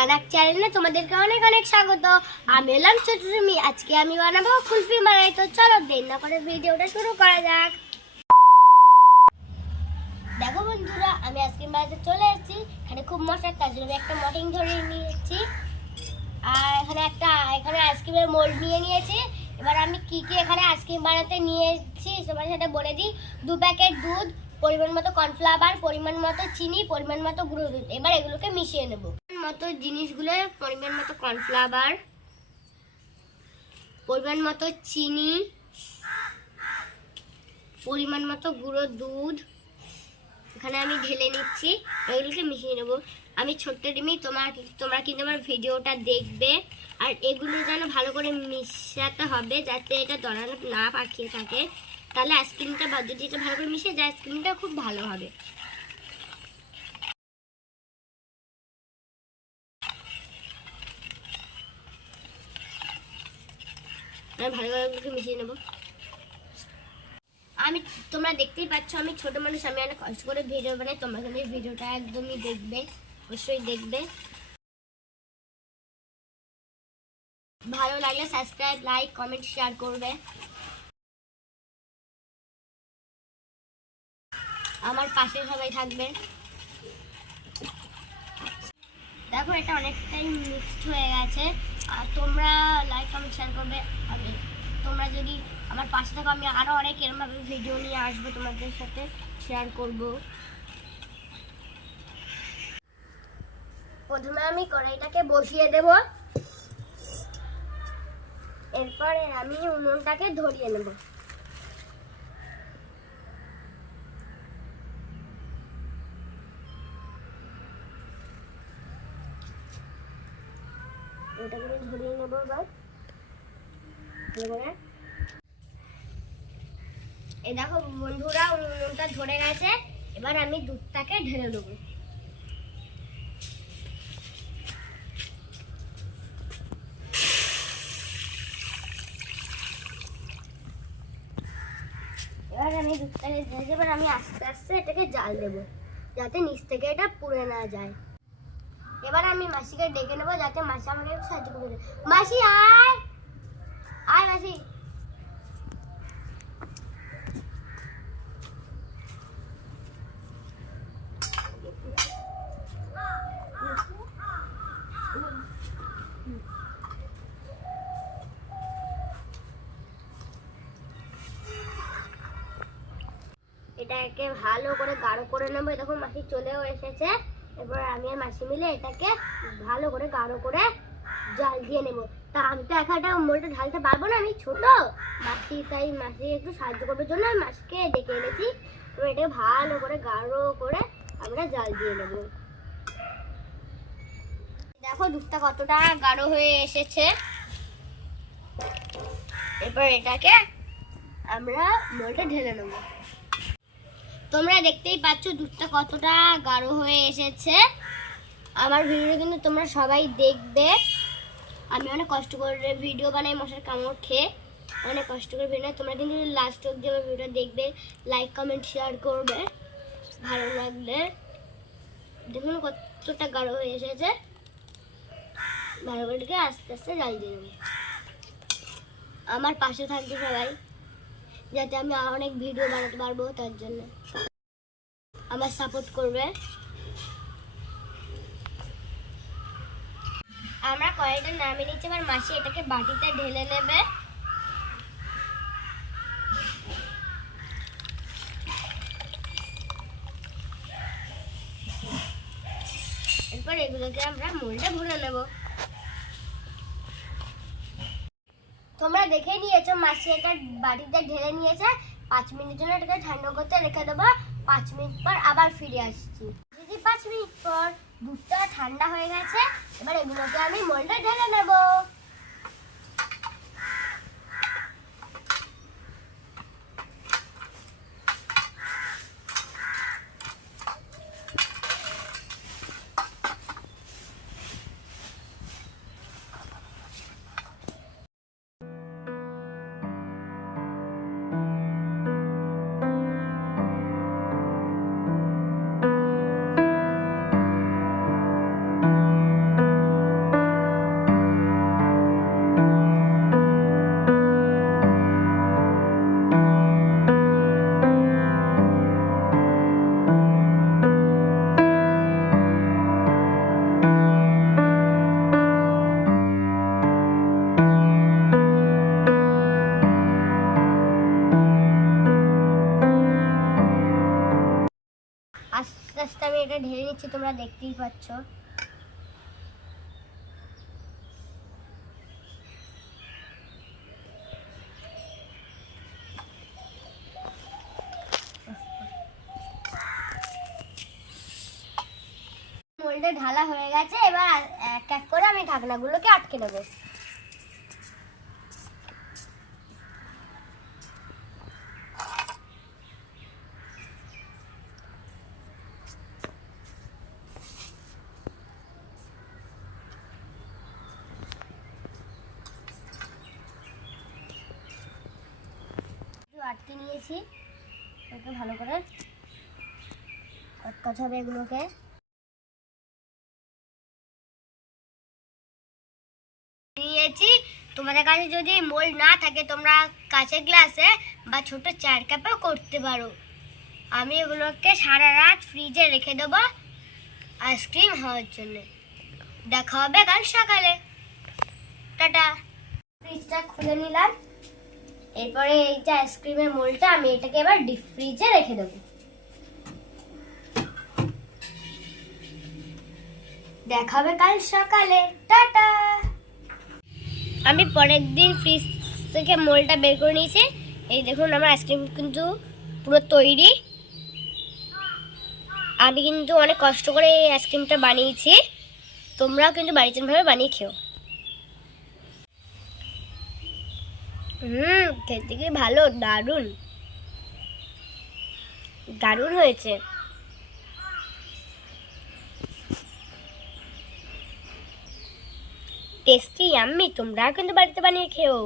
রানাক চ্যানেলে তোমাদেরকে অনেক অনেক স্বাগত। আমি এলাম ছোট তুমি। আজকে আমি বানাবো কুলফি মালাই। তো চলো দেরি না করে ভিডিওটা শুরু করা যাক। দেখো বন্ধুরা, আমি আইসক্রিম বানাতে চলে এসেছি। এখানে খুব মশার, তার জন্য একটা মটিং ধরে নিয়েছি। আর এখানে আইসক্রিমের মোল্ড নিয়ে নিয়েছি। এবার আমি কি কি এখানে আইসক্রিম বানাতে নিয়েছি তোমার সাথে বলে দিই। 2 প্যাকেট দুধ, পরিমাণ মতো কর্নফ্লাওয়ার, পরিমাণ মতো চিনি, পরিমাণ মতো গুঁড়ো দুধ। এবার এগুলোকে মিশিয়ে নেব। মতো জিনিসগুলো পরিমাণ মতো কর্নফ্লাওয়ার, পরিমাণ মতো চিনি, পরিমাণ মতো গুঁড়ো দুধ এখানে আমি ঢেলে নিচ্ছি। এগুলোকে মিশিয়ে নেব। আমি ছোট্ট ডিমি, তোমরা কিন্তু আমার ভিডিওটা দেখবে। আর এগুলো যেন ভালো করে মিশাতে হবে, যাতে এটা দড়ানো না পাকিয়ে থাকে। তাহলে আইসক্রিমটা যদি এটা ভালো করে মিশে যায়, আইসক্রিমটা খুব ভালো হবে। ভালো করে মিশিয়ে নেব। তোমরা দেখতেই পাচ্ছ আমি ছোট মানুষ, আমি অনেক কষ্ট করে ভিডিও বানাই। তোমরা কিন্তু ভিডিওটা একদমই দেখবে, অবশ্যই দেখবে। ভালো লাগলে সাবস্ক্রাইব, লাইক, কমেন্ট, শেয়ার করবে। আমার পাশে সবাই থাকবে। দেখো এটা অনেকটাই মিক্সড হয়ে গেছে। আর তোমরা লাইক, কমেন্ট, শেয়ার করবে। তোমরা যদি আমার পাশে থাকো, আমি আরও অনেক এরমভাবে ভিডিও নিয়ে আসবো, তোমাদের সাথে শেয়ার করব। প্রথমে আমি কড়াইটাকে বসিয়ে দেব। এরপরে আমি উনুনটাকে ধরিয়ে নেব। এটাকে ধরিয়ে নেব। এবার এই দেখো বন্ধুরা, উনুনটা ধরে গেছে। এবার আমি দুধটাকে ঢেলে দেবো। এবার আমি দুধটাকে ঢেলে, এবার আমি আস্তে আস্তে এটাকে জাল দেবো, যাতে নিচ থেকে এটা পুড়ে না যায়। এবার আমি মাসিকে ডেকে নেবো, যাতে মাসি আমাকে একটু সাহায্য করে দেয়। মাসি আয়, আয় মাসি। এটাকে ভালো করে গাঢ় করে নেবো। দেখুন মাসি চলেও এসেছে। এবার আমি আর মাসি মিলে এটাকে ভালো করে গাঢ় করে জাল দিয়ে নেবো। তা আমি তো একা একটা মোলটা ঢালতে পারবো না, আমি ছোট মাসি, তাই মাসি একটু সাহায্য করবার জন্য আমি মাসিকে ডেকে এনেছি। এবার এটাকে ভালো করে গাঢ় করে আমরা জাল দিয়ে নেবো। দেখো দুধটা কতটা গাঢ় হয়ে এসেছে। এবার এটাকে আমরা মোলটা ঢেলে নেবো। তোমরা দেখতেই পাচ্ছ দুধটা কতটা গাঢ় হয়ে এসেছে। আমার ভিডিও কিন্তু তোমরা সবাই দেখবে। আমি অনেক কষ্ট করে ভিডিও বানাই, মশার কামড় খেয়ে অনেক কষ্ট করে ভিডিও। তোমরা কিন্তু লাস্ট অবধি আমার ভিডিওটা দেখবে, লাইক, কমেন্ট, শেয়ার করবে ভালো লাগলে। দেখুন কতটা গাঢ় হয়ে এসেছে। ভালো করে আস্তে আস্তে জাল দিয়ে নেব। আমার পাশে থাকবে সবাই, যাতে আমি অনেক ভিডিও বানাতে পারবো। তার জন্য আমার সাপোর্ট করবে। আমরা কড়াইটা নামিয়ে নিচ্ছি। এবার মাসি এটাকে বাটিতে ঢেলে নেবে। এরপর এগুলোকে আমরা মোল্ডে ভরে নেব। তোমরা দেখে নিয়েছো মাসি এটা বাটিতে ঢেলে নিয়েছে। 5 মিনিটের জন্য এটাকে ঠান্ডা করতে রেখে দেবো। 5 মিনিট পর আবার ফিরে আসছি। 5 মিনিট পর দুধটা ঠান্ডা হয়ে গেছে। এবার এগুলোকে আমি মোল্ডে ঢেলে নেব। আস্তে আমি এটা ঢেলে নিচ্ছি, তোমরা দেখতেই পাচ্ছ। মোল্ডে ঢালা হয়ে গেছে, এবার এক এক করে আমি ঢাকনাগুলোকে আটকে নেব। আটকে নিয়েছি, ওকে ভালো করে আটকাতে হবে এগুলোকে। নিয়েছি, তোমাদের কাছে যদি মোল্ড না থাকে তোমরা কাঁচের গ্লাসে বা ছোট চার কাপেও করতে পারো। আমি এগুলোকে সারা রাত ফ্রিজে রেখে দেবো আইসক্রিম হওয়ার জন্য। দেখা হবে কাল সকালে। টাটা। ফ্রিজটা খুলে নিলাম, এরপরে এই যে আইসক্রিমের মোল্ডটা আমি এটাকে এবার ডিপ ফ্রিজে রেখে দেবো। দেখা হবে কাল সকালে। টাটা। আমি পরের দিন ফ্রিজ থেকে মোল্ডটা বের করে নিয়েছি। এই দেখুন আমার আইসক্রিম কিন্তু পুরো তৈরি। আমি কিন্তু অনেক কষ্ট করে এই আইসক্রিমটা বানিয়েছি, তোমরাও কিন্তু বাড়িতে ভাবে বানিয়ে খেও। খেতে কি ভালো, দারুণ দারুণ হয়েছে। টেস্টি, ইয়াম্মি, তোমরাও কিন্তু বাড়িতে বানিয়ে খেও।